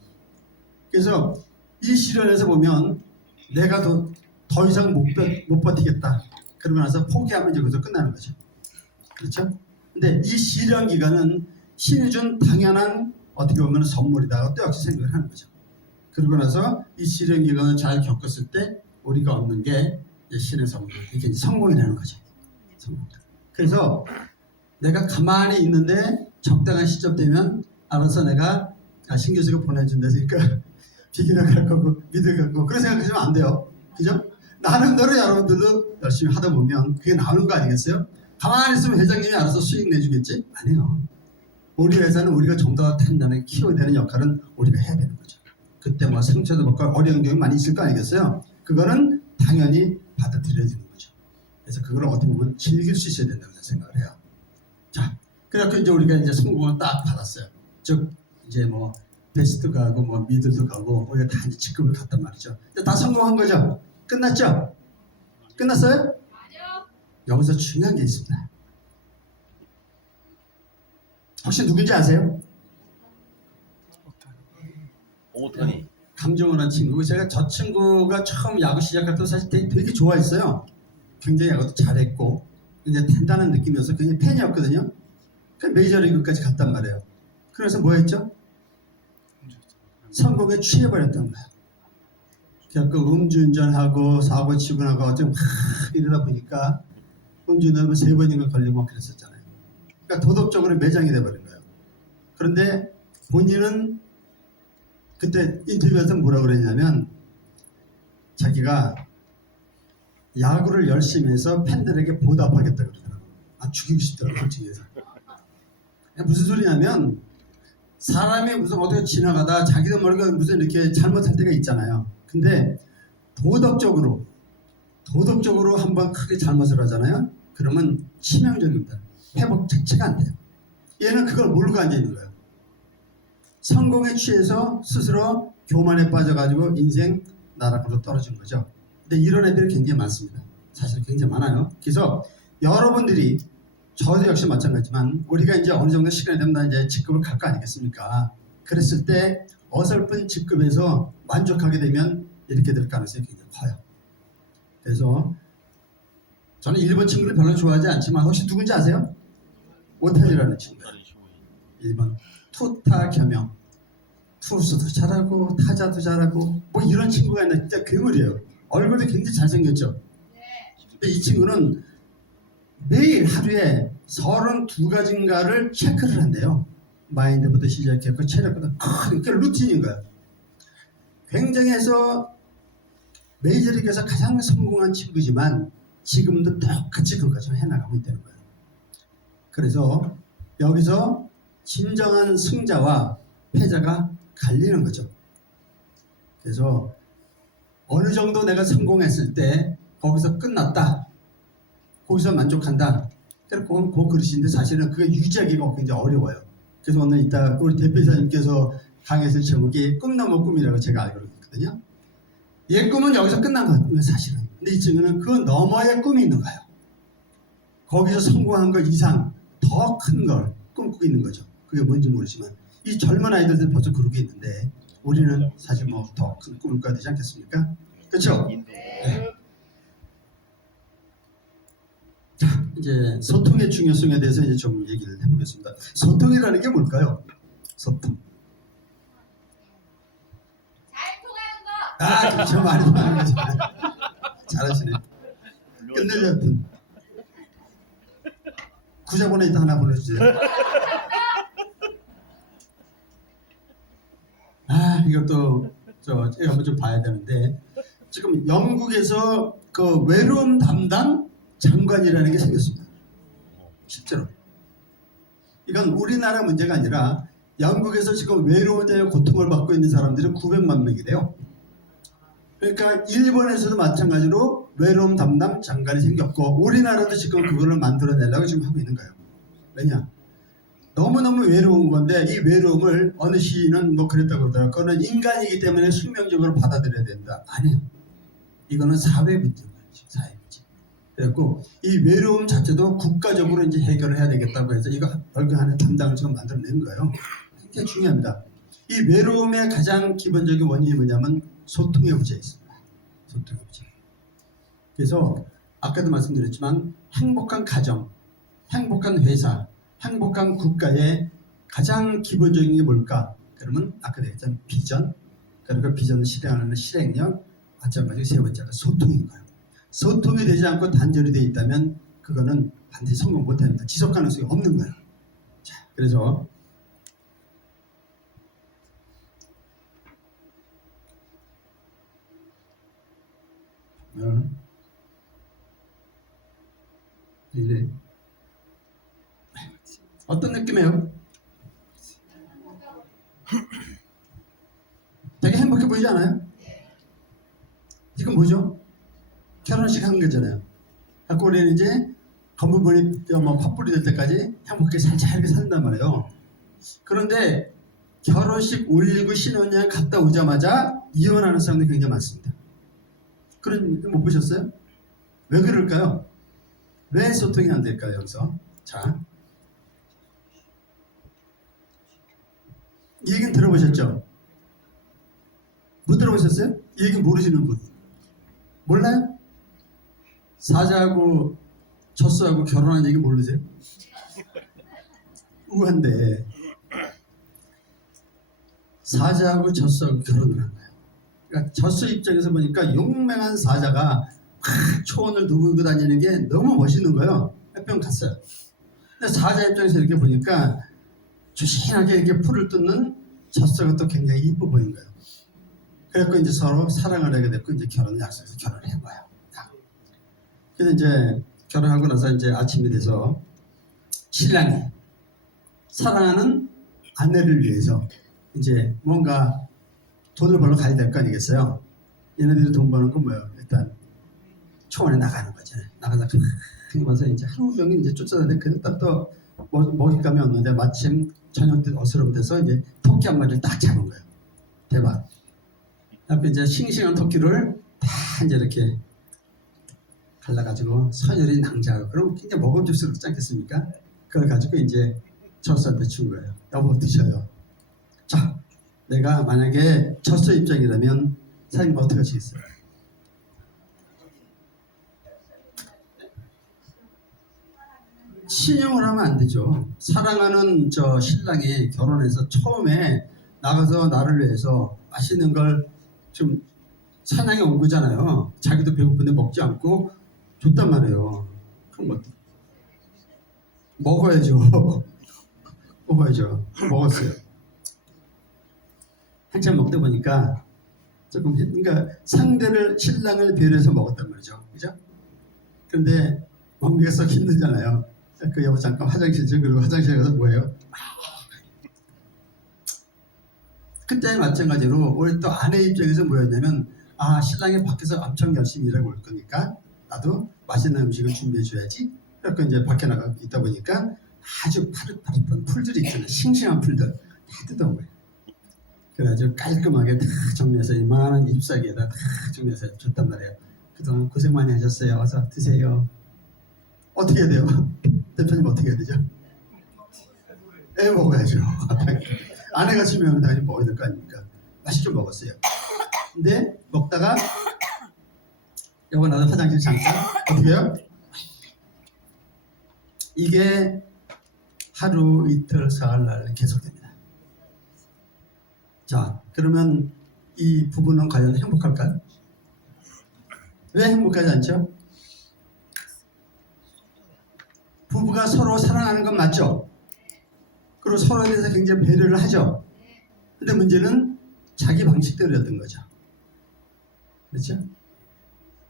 그래서 이 시련에서 보면 내가 더 이상 못 버티겠다. 그러고 나서 포기하면 이제 거기서 끝나는 거죠. 그렇죠? 근데 이 시련 기간은 신이 준 당연한 어떻게 보면 선물이다. 또 역시 생각을 하는 거죠. 그러고 나서 이 시련 기간을 잘 겪었을 때 우리가 얻는 게 신의 선물, 이게 이제 성공이라는 거죠. 성공. 그래서 내가 가만히 있는데 적당한 시점 되면 알아서 내가 신 교수가 보내준다니까 비기나 갈 거고 믿을 갈 거고 그런 생각하시면 안 돼요. 그죠? 나름대로 여러분들도 열심히 하다 보면 그게 나오는 거 아니겠어요? 가만히 있으면 회장님이 알아서 수익 내주겠지? 아니에요. 우리 회사는 우리가 좀 더 단단하게 키워야 되는 역할은 우리가 해야 되는 거죠. 그때 뭐 상처도 받고 어려운 경험이 많이 있을 거 아니겠어요? 그거는 당연히 받아들여야 되는 거죠. 그래서 그걸 어떻게 보면 즐길 수 있어야 된다고 생각을 해요. 자, 그래서 이제 우리가 이제 성공을 딱 받았어요. 즉 이제 뭐 베스트 가고 뭐 미들도 가고 우리가 다 이제 직급을 갔단 말이죠. 근데 다 성공한 거죠. 끝났죠? 끝났어요? 아니요. 여기서 중요한 게 있습니다. 혹시 누군지 아세요? 오타니. 강정을 한 친구고 제가 저 친구가 처음 야구 시작할 때 사실 되게 좋아했어요. 굉장히 야구도 잘했고 굉장히 단단한 느낌이어서 굉장히 팬이었거든요. 그 메이저리그까지 갔단 말이에요. 그래서 뭐 했죠? 성공에 취해버렸던 거예요. 그 음주운전하고 사고 치고 나고 좀 이러다 보니까 음주운전하면 3번인가 걸리고 막 그랬었잖아요. 그러니까 도덕적으로 매장이 돼버린 거예요. 그런데 본인은 그때 인터뷰에서 뭐라고 그랬냐면 자기가 야구를 열심히 해서 팬들에게 보답하겠다 그러더라고요. 죽이고 싶더라고요. 솔직히 해서. 무슨 소리냐면 사람이 무슨 어떻게 지나가다 자기도 모르게 무슨 이렇게 잘못할 때가 있잖아요. 근데 도덕적으로 한번 크게 잘못을 하잖아요. 그러면 치명적입니다. 회복 자체가 안 돼요. 얘는 그걸 모르고 앉아 있는 거예요. 성공에 취해서 스스로 교만에 빠져가지고 인생 나락으로 떨어진 거죠. 근데 이런 애들이 굉장히 많습니다. 사실 굉장히 많아요. 그래서 여러분들이 저도 역시 마찬가지지만 우리가 이제 어느 정도 시간이 되면 이제 직급을 갈 거 아니겠습니까? 그랬을 때 어설픈 직급에서 만족하게 되면 이렇게 될 가능성이 굉장히 커요. 그래서 저는 일본 친구를 별로 좋아하지 않지만 혹시 누군지 아세요? 오타니라는 친구예요. 1번 투타 겸용. 투수도 잘하고 타자도 잘하고 뭐 이런 친구가 있나 진짜 괴물이에요. 얼굴도 굉장히 잘생겼죠. 근데 이 친구는 매일 하루에 32가지인가를 체크를 한대요. 마인드부터 시작해서 체력부터 그러니까 루틴인 거야. 굉장히 해서 메이저리그에서 가장 성공한 친구지만 지금도 똑같이 그것을 해나가고 있다는 거예요. 그래서 여기서 진정한 승자와 패자가 갈리는 거죠. 그래서 어느 정도 내가 성공했을 때 거기서 끝났다. 거기서 만족한다. 그리고 그 그릇인데 사실은 그게 유지하기가 굉장히 어려워요. 그래서 오늘 이따 우리 대표이사님께서 강의했을 제목이 꿈 넘어 꿈이라고 제가 알고 있거든요. 얘 꿈은 여기서 끝난 거예요, 사실은. 근데 이 친구는 그 너머의 꿈이 있는 거예요. 거기서 성공한 것 이상 더 큰 걸 꿈꾸고 있는 거죠. 그게 뭔지 모르지만 이 젊은 아이들도 벌써 그러고 있는데 우리는 사실 뭐 더 큰 꿈을 꿔야 되지 않겠습니까? 그렇죠? 네. 자, 이제 소통의 중요성에 대해서 이제 좀 얘기를 해보겠습니다. 소통이라는 게 뭘까요? 소통. 잘 통하는 거. 그렇죠. 많이 통하는 거죠. 잘하시네. 끝내줘. 하여튼. 구자본에 있다 하나 보내주세요. 이것도 제가 한번 좀 봐야 되는데 지금 영국에서 그 외로움 담당 장관이라는 게 생겼습니다. 실제로. 이건 우리나라 문제가 아니라 영국에서 지금 외로움에 고통을 받고 있는 사람들이 900만 명이래요. 그러니까 일본에서도 마찬가지로 외로움 담당 장관이 생겼고 우리나라도 지금 그거를 만들어내려고 지금 하고 있는 거예요. 왜냐? 너무너무 외로운 건데 이 외로움을 어느 시인은 뭐 그랬다고 그러더라고요. 그거는 인간이기 때문에 숙명적으로 받아들여야 된다. 아니에요. 이거는 사회 문제인 거죠. 사회 문제. 그래갖고 이 외로움 자체도 국가적으로 이제 해결을 해야 되겠다고 해서 이거 얼굴 하나 담당을 지금 만들어낸 거예요. 굉장히 중요합니다. 이 외로움의 가장 기본적인 원인이 뭐냐면 소통의 부재에 있습니다. 소통의 부재. 그래서 아까도 말씀드렸지만 행복한 가정, 행복한 회사, 행복한 국가의 가장 기본적인 게 뭘까? 그러면 아까 얘기했던 비전, 그리고 비전을 실행하는 실행력, 마찬가지로 세 번째가 소통인 거예요. 소통이 되지 않고 단절이 되어 있다면 그거는 반드시 성공 못합니다. 지속 가능성이 없는 거예요. 자, 그래서 이래 어떤 느낌이에요? 되게 행복해 보이지 않아요? 지금 뭐죠? 결혼식 한 거잖아요. 갖고 우리는 이제 건부분이 뭐 팥불이 될 때까지 행복하게 살게 산단 말이에요. 그런데 결혼식 올리고 신혼여행 갔다 오자마자 이혼하는 사람들이 굉장히 많습니다. 그런 거 못 보셨어요? 왜 그럴까요? 왜 소통이 안 될까요? 여기서 자, 이 얘기는 들어보셨죠? 못 들어보셨어요? 이 얘기 모르시는 분 몰라요? 사자하고 젖소하고 결혼한 얘기 모르세요? 우한데 사자하고 젖소하고 결혼을 한 거예요. 그러니까 젖소 입장에서 보니까 용맹한 사자가 막 초원을 누비고 다니는 게 너무 멋있는 거예요. 햇병 갔어요. 근데 사자 입장에서 이렇게 보니까 조신하게 이렇게 풀을 뜯는 젖소가 또 굉장히 이뻐 보인 거예요. 그래서 이제 서로 사랑을 하게 됐고 이제 결혼을 약속해서 결혼을 한 거예요. 그래서 이제 결혼하고 나서 이제 아침이 돼서 신랑이 사랑하는 아내를 위해서 이제 뭔가 돈을 벌러 가야 될 거 아니겠어요? 얘네들이 돈 버는 건 뭐예요? 일단 초원에 나가는 거잖아요. 나가서 그러면서 이제 하루 종일 이제 쫓아다니는데 그랬다 또 먹잇감이 없는데 마침 저녁 때 어스름돼서 이제 토끼 한 마리를 딱 잡은 거예요. 대박. 앞에 이제 싱싱한 토끼를 다 이제 이렇게 갈라가지고 서열이 낭자하고 그럼 굉장히 먹음직스럽지 않겠습니까? 그걸 가지고 이제 젖소한테 준 거예요. 여보 드셔요. 자, 내가 만약에 젖소 입장이라면 사장님 어떻게 하시겠어요? 신용을 하면 안 되죠. 사랑하는 저 신랑이 결혼해서 처음에 나가서 나를 위해서 맛있는 걸 좀 사냥해 온 거잖아요. 자기도 배고픈데 먹지 않고 줬단 말이에요. 그럼 뭐 먹어야죠. 먹어야죠. 먹었어요. 한참 먹다 보니까 조금 그러니까 상대를 신랑을 배려해서 먹었단 말이죠. 그죠? 그런데 먹기가 썩 힘들잖아요. 그 여보 잠깐 화장실 좀 그리고 화장실에 가서 뭐예요? 그때 마찬가지로 우리 또 아내 입장에서 뭐였냐면 아 신랑이 밖에서 엄청 열심히 일하고 올 거니까 나도 맛있는 음식을 준비해 줘야지. 그래서 이제 밖에 나가 있다 보니까 아주 파릇파릇한 풀들이 있잖아요. 싱싱한 풀들 다 뜯어온 거예요. 그래가지고 깔끔하게 다 정리해서 이만한 잎사귀에다 다 정리해서 줬단 말이에요. 그동안 고생 많이 하셨어요. 어서 드세요. 어떻게 해야 돼요? 대표님 어떻게 해야 되죠? 애 먹어야죠. 아내가 치면 당연히 먹어야 될 거 아닙니까? 맛있게 먹었어요. 근데 먹다가 여보 나도 화장실 잠깐 어떻게 해요? 이게 하루 이틀 사흘날 계속됩니다. 자 그러면 이 부부는 과연 행복할까요? 왜 행복하지 않죠? 부부가 서로 사랑하는 건 맞죠? 그리고 서로에 대해서 굉장히 배려를 하죠. 근데 문제는 자기 방식대로였던 거죠. 그렇죠?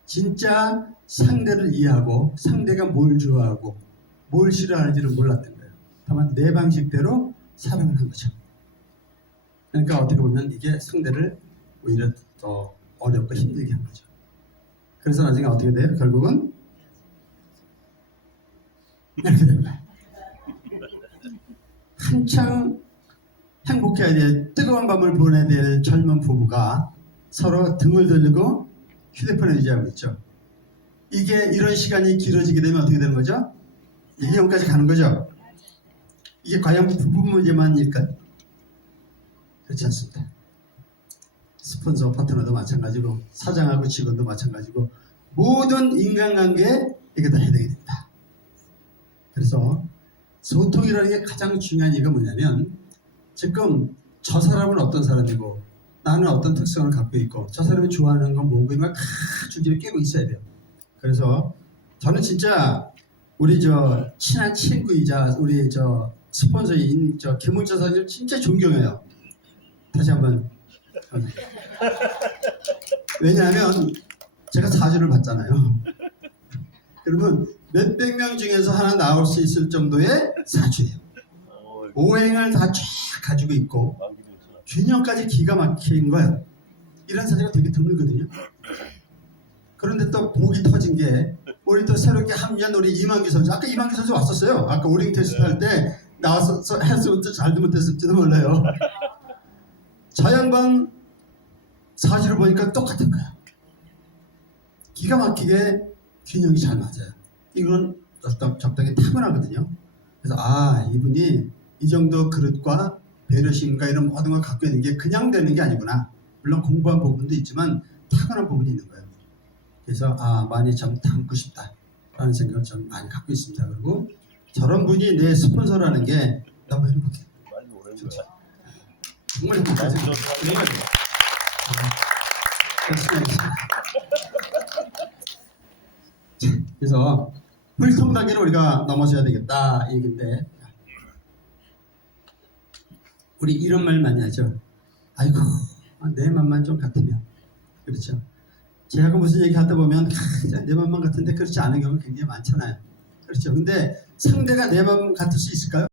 진짜 상대를 이해하고 상대가 뭘 좋아하고 뭘 싫어하는지를 몰랐던 거예요. 다만 내 방식대로 사랑을 한 거죠. 그러니까 어떻게 보면 이게 상대를 오히려 더 어렵고 힘들게 한 거죠. 그래서 나중에 어떻게 돼요? 결국은 이렇게 된 거예요. 한창 행복해야 될 뜨거운 밤을 보내야 될 젊은 부부가 서로 등을 돌리고 휴대폰을 유지하고 있죠. 이게 이런 시간이 길어지게 되면 어떻게 되는 거죠? 1년까지 가는 거죠. 이게 과연 부부 문제만일까요? 그렇지 않습니다. 스폰서 파트너도 마찬가지고 사장하고 직원도 마찬가지고 모든 인간관계에 이게 다 해당이 됩니다. 그래서 소통이라는 게 가장 중요한 이유가 뭐냐면 지금 저 사람은 어떤 사람이고 나는 어떤 특성을 갖고 있고 저 사람이 좋아하는 건 뭐고 이런 걸 다 줄줄이 깨고 있어야 돼요. 그래서 저는 진짜 우리 저 친한 친구이자 우리 저 스폰서인 저 김은철 사장님 진짜 존경해요. 다시 한번 왜냐하면 제가 사주를 봤잖아요. 그러면 몇백 명 중에서 하나 나올 수 있을 정도의 사주예요. 오행을 다 쫙 가지고 있고 균형까지 기가 막힌 거예요. 이런 사주가 되게 드물거든요. 그런데 또 복이 터진 게 우리 또 새롭게 합류한 우리 이만기 선수 아까 이만기 선수 왔었어요. 아까 오링 테스트 할 때 나와서 했으면 잘도 못했을지도 몰라요. 저 양반 사주를 보니까 똑같은 거야. 기가 막히게 균형이 잘 맞아요. 이건 적당히 타고나거든요. 그래서 아 이분이 이 정도 그릇과 배려심과 이런 모든 걸 갖고 있는 게 그냥 되는 게 아니구나. 물론 공부한 부분도 있지만 타고난 부분이 있는 거예요. 그래서 많이 좀 닮고 싶다라는 생각을 좀 많이 갖고 있습니다. 그리고 저런 분이 내 스폰서라는 게 너무 행복해요. 많이 오랜 그렇죠. 거야. 정말 행복해요. 많이 좋아하는 열심히 하겠습니다. 그래서 불통단계로 우리가 넘어져야 되겠다 이 얘기인데 우리 이런 말 많이 하죠. 아이고 내 맘만 좀 같으면 그렇죠. 제가 무슨 얘기 하다 보면 내 맘만 같은데 그렇지 않은 경우가 굉장히 많잖아요. 그렇죠. 근데 상대가 내 맘 같을 수 있을까요?